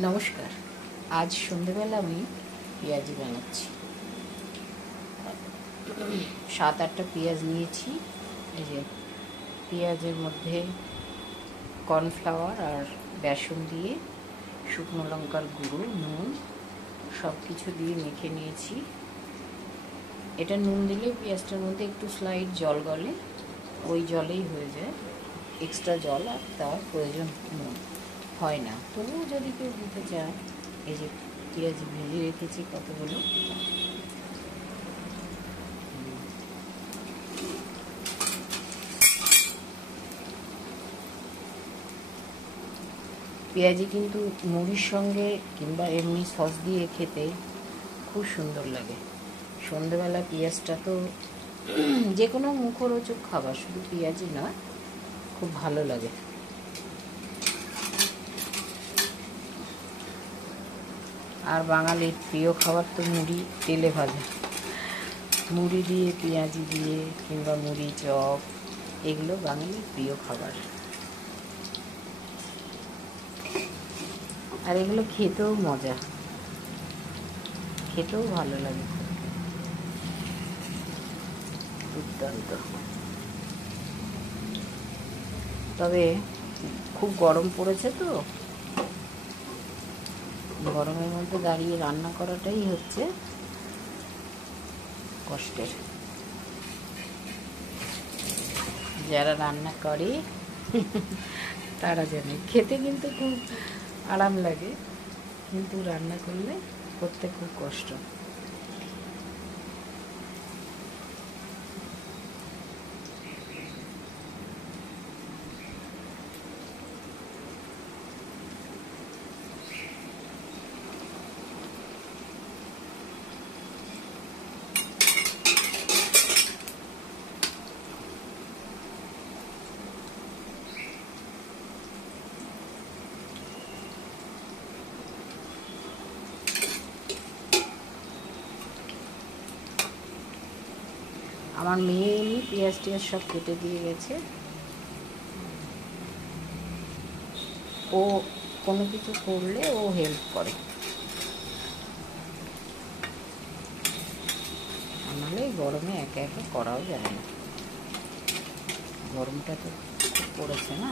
নমস্কার। আজ সন্ধেবেলা আমি পেঁয়াজি বানাচ্ছি। 7-8টা পেঁয়াজ নিয়েছি। এই যে পেঁয়াজের মধ্যে কর্নফ্লাওয়ার আর বেসন দিয়ে শুকনো লঙ্কার গুঁড়ো, নুন সব কিছু দিয়ে মেখে নিয়েছি। এটা নুন দিলে পেঁয়াজটার মধ্যে একটু স্লাইড জল গলে, ওই জলেই হয়ে যায়। এক্সট্রা জল আর দেওয়ার প্রয়োজন হয় না। তবুও যদি কেউ দিতে চায়, এই যে পেঁয়াজ ভেজে রেখেছি কতগুলো। পেঁয়াজি কিন্তু মুড়ির সঙ্গে কিংবা এমনি সস দিয়ে খেতে খুব সুন্দর লাগে। সন্ধেবেলা পেঁয়াজটা তো যে কোনো মুখরোচক খাবার, শুধু পেঁয়াজি নয়, খুব ভালো লাগে। আর বাঙালির প্রিয় খাবার তো মুড়ি, তেলে ভাজা। মুড়ি দিয়ে পেঁয়াজি দিয়ে কিংবা মুড়ি চপ, এগুলো বাঙালির প্রিয় খাবার। আর এগুলো খেতেও মজা, খেতেও ভালো লাগে, দুর্দান্ত। তবে খুব গরম পড়েছে তো, গরমের মধ্যে দাঁড়িয়ে রান্না করাটাই হচ্ছে কষ্টের। যারা রান্না করে তারা জানে, খেতে কিন্তু খুব আরাম লাগে, কিন্তু রান্না করতে খুব কষ্ট। আমার মেয়ে এমনি পেঁয়াজ টিয়াজ সব কেটে দিয়ে গেছে। ও কোনো কিছু করলে ও হেল্প করে, নাহলে এই গরমে একা একা করাও যায় না। গরমটা তো খুব পড়েছে না।